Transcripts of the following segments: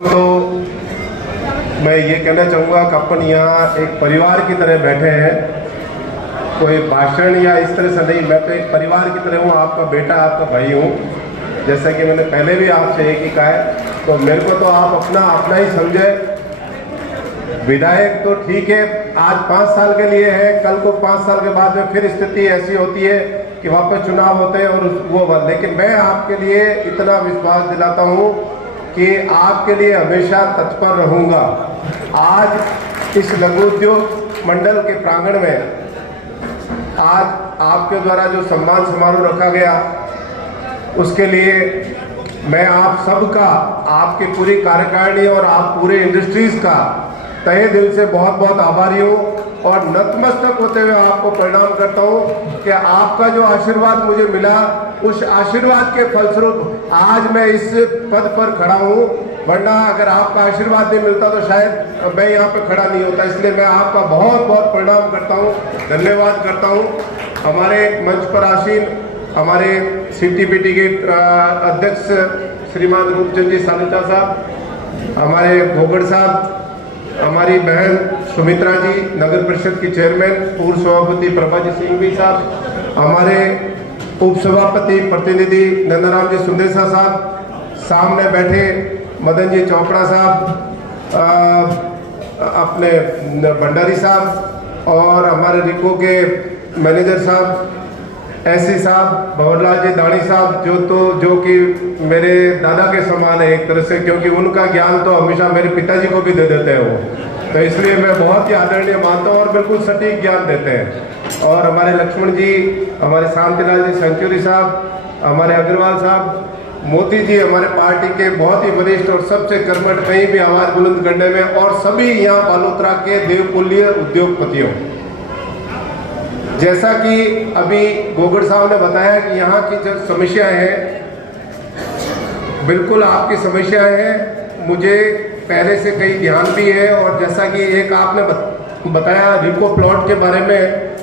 तो मैं ये कहना चाहूँगा कि अपन यहाँ एक परिवार की तरह बैठे हैं। कोई भाषण या इस तरह से नहीं, मैं तो एक परिवार की तरह हूँ। आपका बेटा, आपका भाई हूँ। जैसा कि मैंने पहले भी आपसे एक ही कहा है, तो मेरे को तो आप अपना ही समझे। विधायक तो ठीक है, आज 5 साल के लिए है, कल को 5 साल के बाद में फिर स्थिति ऐसी होती है कि वापस चुनाव होते हैं और वो लेकिन मैं आपके लिए इतना विश्वास दिलाता हूँ कि आपके लिए हमेशा तत्पर रहूँगा। आज इस लघु उद्योग मंडल के प्रांगण में आज आपके द्वारा जो सम्मान समारोह रखा गया, उसके लिए मैं आप सबका, आपकी पूरी कार्यकारिणी और आप पूरे इंडस्ट्रीज का तहे दिल से बहुत बहुत आभारी हूँ और नतमस्तक होते हुए आपको प्रणाम करता हूँ कि आपका जो आशीर्वाद मुझे मिला, उस आशीर्वाद के फलस्वरूप आज मैं इस पद पर खड़ा हूँ। वरना अगर आपका आशीर्वाद नहीं मिलता तो शायद मैं यहाँ पे खड़ा नहीं होता। इसलिए मैं आपका बहुत बहुत प्रणाम करता हूँ, धन्यवाद करता हूँ। हमारे मंच पर आसीन हमारे CTPT के अध्यक्ष श्रीमान रूपचंद जी सालुचा साहब, हमारे घोगड़ साहब, हमारी बहन सुमित्रा जी नगर परिषद की चेयरमैन, पूर्व सभापति प्रभाजी सिंह भी साहब, हमारे उप सभापति प्रतिनिधि नंदराम जी सुंदेसा साहब, सामने बैठे मदन जी चौपड़ा साहब, अपने भंडारी साहब और हमारे रिको के मैनेजर साहब ऐसी साहब, भंवरलाल जी दानी साहब, जो कि मेरे दादा के समान है एक तरह से, क्योंकि उनका ज्ञान तो हमेशा मेरे पिताजी को भी दे देते हैं वो, तो इसलिए मैं बहुत ही आदरणीय मानता हूँ और बिल्कुल सटीक ज्ञान देते हैं। और हमारे लक्ष्मण जी, हमारे शांतिलाल जी सेंचुरी साहब, हमारे अग्रवाल साहब, मोती जी हमारे पार्टी के बहुत ही वरिष्ठ और सबसे कर्मठ, कहीं भी आवाज़ बुलंद करने में, और सभी यहाँ बालोतरा के देवकुलीय उद्योगपतियों। जैसा कि अभी गोगड़ साहब ने बताया कि यहाँ की जो समस्याएं हैं, बिल्कुल आपकी समस्याएं हैं, मुझे पहले से कई ध्यान भी है। और जैसा कि एक आपने बताया रिको प्लॉट के बारे में,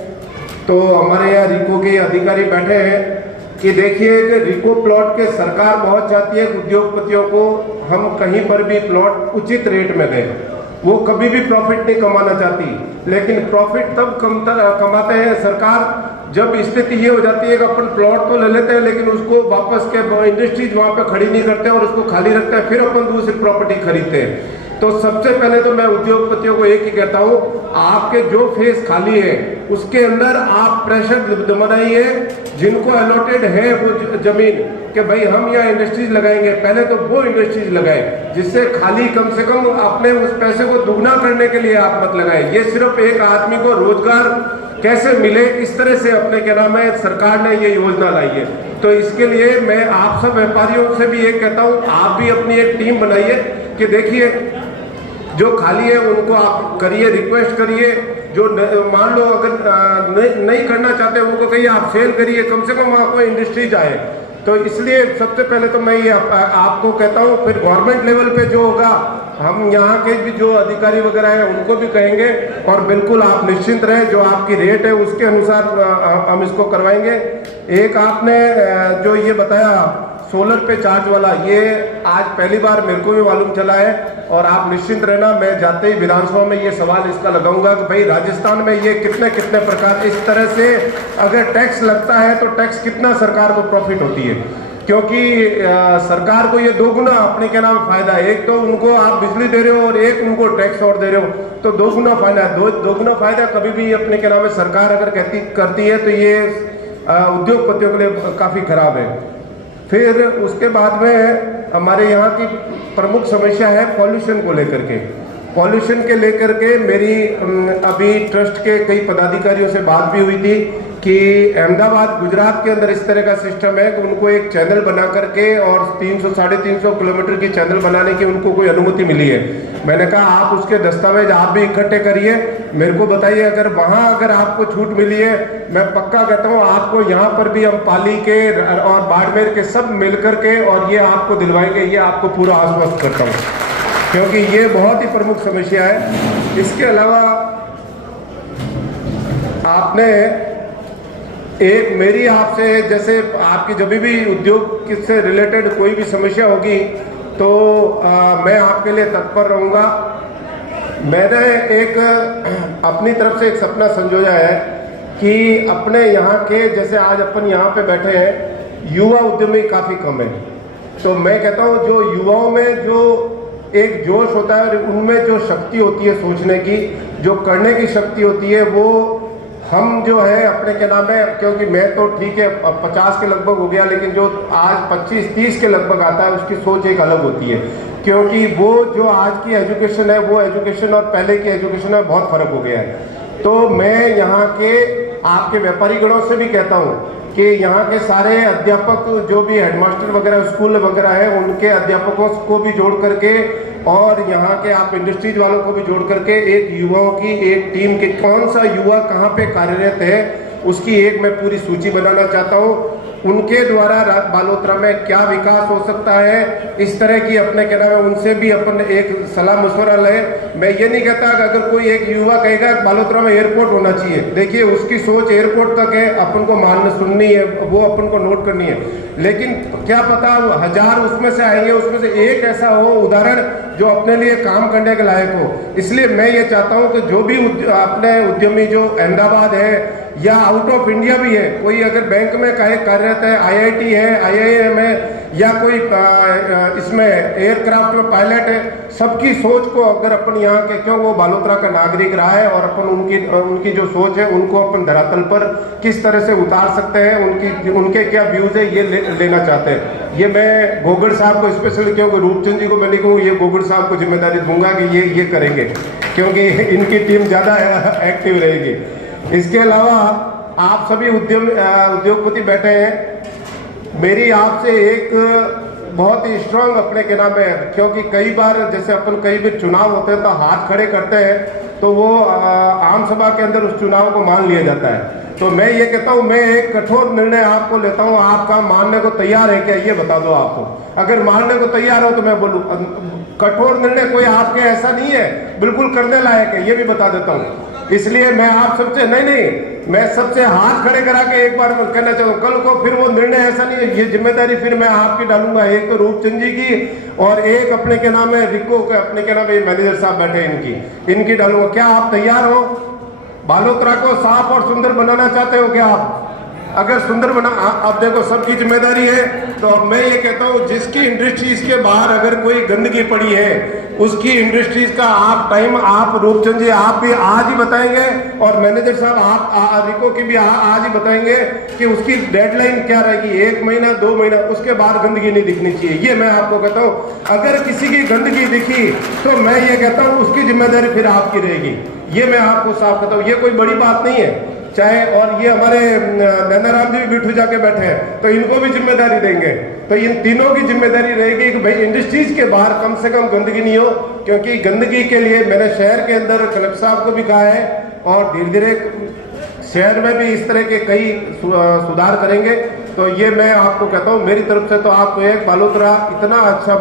तो हमारे यहाँ रिको के अधिकारी बैठे हैं कि देखिए कि रिको प्लॉट के सरकार बहुत चाहती है उद्योगपतियों को हम कहीं पर भी प्लॉट उचित रेट में दें। वो कभी भी प्रॉफिट नहीं कमाना चाहती, लेकिन प्रॉफिट तब कमाते हैं सरकार जब स्थिति ये हो जाती है कि अपन प्लॉट तो ले लेते हैं लेकिन उसको वापस के इंडस्ट्रीज वहाँ पे खड़ी नहीं करते और उसको खाली रखते हैं, फिर अपन दूसरी प्रॉपर्टी खरीदते हैं। तो सबसे पहले तो मैं उद्योगपतियों को एक ही कहता हूँ, आपके जो फेस खाली है उसके अंदर आप प्रेशर बनाइए, जिनको अलॉटेड है वो जमीन कि भाई हम यहाँ इंडस्ट्रीज लगाएंगे, पहले तो वो इंडस्ट्रीज लगाए, जिससे खाली कम से कम अपने उस पैसे को दुगना करने के लिए आप मत लगाएं। ये सिर्फ एक आदमी को रोजगार कैसे मिले, इस तरह से अपने क्या नाम है सरकार ने ये योजना लाई है। तो इसके लिए मैं आप सब व्यापारियों से भी एक कहता हूँ, आप भी अपनी एक टीम बनाइए कि देखिए जो खाली है उनको आप करिए, रिक्वेस्ट करिए। जो मान लो अगर नहीं करना चाहते उनको कहिए आप सेल करिए, कम से कम आपको इंडस्ट्री जाए। तो इसलिए सबसे पहले तो मैं ये आपको कहता हूँ, फिर गवर्नमेंट लेवल पे जो होगा हम यहाँ के भी जो अधिकारी वगैरह हैं उनको भी कहेंगे, और बिल्कुल आप निश्चिंत रहें, जो आपकी रेट है उसके अनुसार हम इसको करवाएंगे। एक आपने जो ये बताया सोलर पे चार्ज वाला, ये आज पहली बार मेरे को भी मालूम चला है, और आप निश्चिंत रहना, मैं जाते ही विधानसभा में ये सवाल इसका लगाऊंगा कि भाई राजस्थान में ये कितने कितने प्रकार इस तरह से अगर टैक्स लगता है तो टैक्स कितना सरकार को प्रॉफिट होती है, क्योंकि सरकार को ये दोगुना अपने क्या नाम फायदा है। एक तो उनको आप बिजली दे रहे हो और एक उनको टैक्स और दे रहे हो, तो दोगुना फायदा है। दोगुना फायदा कभी भी अपने क्या नाम है सरकार अगर करती है तो ये उद्योगपतियों के लिए काफ़ी खराब है। फिर उसके बाद में हमारे यहाँ की प्रमुख समस्या है पॉल्यूशन को लेकर के। पॉल्यूशन के लेकर के मेरी अभी ट्रस्ट के कई पदाधिकारियों से बात भी हुई थी कि अहमदाबाद गुजरात के अंदर इस तरह का सिस्टम है कि उनको एक चैनल बना करके और 300-350 किलोमीटर की चैनल बनाने की उनको कोई अनुमति मिली है। मैंने कहा आप उसके दस्तावेज आप भी इकट्ठे करिए, मेरे को बताइए, अगर वहाँ अगर आपको छूट मिली है, मैं पक्का कहता हूँ आपको यहाँ पर भी हम पाली के और बाड़मेर के सब मिल करके और ये आपको दिलवाएंगे, ये आपको पूरा आश्वस्त करता हूँ, क्योंकि ये बहुत ही प्रमुख समस्या है। इसके अलावा आपने एक मेरी आपसे, जैसे आपकी जब भी उद्योग से रिलेटेड कोई भी समस्या होगी तो मैं आपके लिए तत्पर रहूँगा। मैंने एक अपनी तरफ से एक सपना संजोया है कि अपने यहाँ के, जैसे आज अपन यहाँ पे बैठे हैं, युवा उद्यमी काफ़ी कम है। तो मैं कहता हूँ जो युवाओं में जो एक जोश होता है और उनमें जो शक्ति होती है सोचने की, जो करने की शक्ति होती है, वो हम जो है अपने क्या नाम है, क्योंकि मैं तो ठीक है 50 के लगभग हो गया, लेकिन जो आज 25-30 के लगभग आता है उसकी सोच एक अलग होती है। क्योंकि वो जो आज की एजुकेशन है, वो एजुकेशन और पहले की एजुकेशन में बहुत फ़र्क हो गया है। तो मैं यहाँ के आपके व्यापारी गणों से भी कहता हूँ कि यहाँ के सारे अध्यापक जो भी हेडमास्टर वगैरह स्कूल वगैरह है, उनके अध्यापकों को भी जोड़ करके और यहाँ के आप इंडस्ट्रीज वालों को भी जोड़ करके एक युवाओं की एक टीम के कौन सा युवा कहाँ पे कार्यरत है उसकी एक मैं पूरी सूची बनाना चाहता हूँ। उनके द्वारा बालोतरा में क्या विकास हो सकता है, इस तरह की अपने क्या नाम है उनसे भी अपन एक सलाह मशवरा ले। मैं ये नहीं कहता कि अगर कोई एक युवा कहेगा बालोतरा में एयरपोर्ट होना चाहिए, देखिए उसकी सोच एयरपोर्ट तक है, अपन को मानना सुननी है, वो अपन को नोट करनी है। लेकिन क्या पता 1000 उसमें से आएंगे, उसमें से एक ऐसा हो उदाहरण जो अपने लिए काम करने के लायक हो। इसलिए मैं ये चाहता हूँ कि जो भी अपने उद्यमी जो अहमदाबाद है या आउट ऑफ इंडिया भी है, कोई अगर बैंक में कार्यरत है, IIT है, IIM है, या कोई इसमें एयरक्राफ्ट में पायलट है, सबकी सोच को अगर अपन यहाँ के, क्यों वो बालोतरा का नागरिक रहा है और अपन उनकी जो सोच है उनको अपन धरातल पर किस तरह से उतार सकते हैं, उनके क्या व्यूज है ये लेना चाहते हैं। ये मैं गोगड़ साहब को स्पेशली, क्योंकि रूपचंद जी को मैं नहीं कहूँ, ये गोगड़ साहब को जिम्मेदारी दूंगा कि ये करेंगे, क्योंकि इनकी टीम ज़्यादा एक्टिव रहेगी। इसके अलावा आप सभी उद्योगपति बैठे हैं, मेरी आपसे एक बहुत ही स्ट्रांग अपने के नाम है, क्योंकि कई बार जैसे अपन कई भी चुनाव होते हैं तो हाथ खड़े करते हैं तो वो आम सभा के अंदर उस चुनाव को मान लिया जाता है। तो मैं ये कहता हूँ, मैं एक कठोर निर्णय आपको लेता हूँ, आपका मानने को तैयार है क्या ये बता दो आपको। अगर मानने को तैयार हो तो मैं बोलूँ कठोर निर्णय कोई आपके ऐसा नहीं है, बिल्कुल करने लायक है, ये भी बता देता हूँ। इसलिए मैं आप सबसे मैं सबसे हाथ खड़े करा के एक बार कहना चाहता हूँ, कल को फिर वो निर्णय ऐसा नहीं है, ये जिम्मेदारी फिर मैं आपकी डालूंगा, एक तो रूपचंद जी की और एक अपने के नाम है रिको के, अपने के नाम है मैनेजर साहब बैठे इनकी डालूंगा। क्या आप तैयार हो? बालोतरा को साफ और सुंदर बनाना चाहते हो क्या आप? अगर सुंदर बना, अब देखो सबकी जिम्मेदारी है। तो मैं ये कहता हूँ जिसकी इंडस्ट्रीज के बाहर अगर कोई गंदगी पड़ी है उसकी इंडस्ट्रीज का आप टाइम, आप रूपचंद जी आप भी आज ही बताएंगे और मैनेजर साहब आप रिको की भी आज ही बताएंगे कि उसकी डेडलाइन क्या रहेगी, 1 महीना 2 महीना, उसके बाद गंदगी नहीं दिखनी चाहिए। ये मैं आपको कहता हूँ, अगर किसी की गंदगी दिखी तो मैं ये कहता हूँ उसकी जिम्मेदारी फिर आपकी रहेगी। ये मैं आपको साफ कहता हूँ, ये कोई बड़ी बात नहीं है। चाहे और ये हमारे नैनाराम जी भी बिठू जाके बैठे हैं तो इनको भी जिम्मेदारी देंगे, तो इन तीनों की जिम्मेदारी रहेगी कि भाई इंडस्ट्रीज के बाहर कम से कम गंदगी नहीं हो। क्योंकि गंदगी के लिए मैंने शहर के अंदर कलेक्टर साहब को भी कहा है और धीरे धीरे शहर में भी इस तरह के कई सुधार करेंगे। तो ये मैं आपको कहता हूँ मेरी तरफ से तो आपको एक बालोतरा इतना अच्छा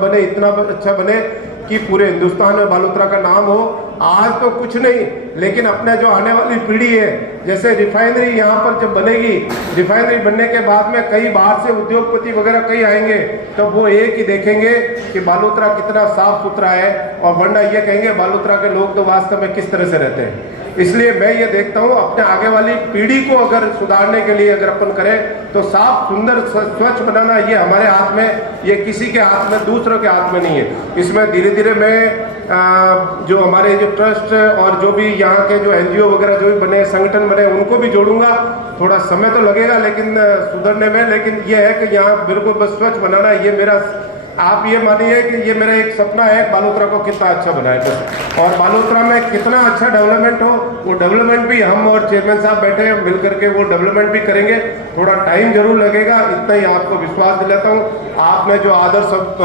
बने कि पूरे हिंदुस्तान में बालोतरा का नाम हो। आज तो कुछ नहीं, लेकिन अपने जो आने वाली पीढ़ी है, जैसे रिफाइनरी यहाँ पर जब बनेगी, रिफाइनरी बनने के बाद में कई बाहर से उद्योगपति वगैरह कई आएंगे तो वो एक ही देखेंगे कि बालोतरा कितना साफ सुथरा है, और वरना ये कहेंगे बालोतरा के लोग तो वास्तव में किस तरह से रहते हैं। इसलिए मैं ये देखता हूँ अपने आगे वाली पीढ़ी को अगर सुधारने के लिए अगर अपन करें तो साफ सुंदर स्वच्छ बनाना ये हमारे हाथ में, ये किसी के हाथ में, दूसरों के हाथ में नहीं है। इसमें धीरे धीरे मैं जो हमारे जो ट्रस्ट और जो भी यहाँ के जो NGO वगैरह जो भी बने, संगठन बने, उनको भी जोड़ूंगा। थोड़ा समय तो लगेगा लेकिन सुधरने में, लेकिन ये है कि यहाँ बिल्कुल बस स्वच्छ बनाना, ये मेरा, आप ये मानिए कि ये मेरा एक सपना है, बालोतरा को कितना अच्छा बनाए बस, और बालोतरा में कितना अच्छा डेवलपमेंट हो। वो डेवलपमेंट भी हम और चेयरमैन साहब बैठे हैं मिल करके वो डेवलपमेंट भी करेंगे। थोड़ा टाइम जरूर लगेगा, इतना ही आपको विश्वास दिलाता हूँ। आपने जो आदर सब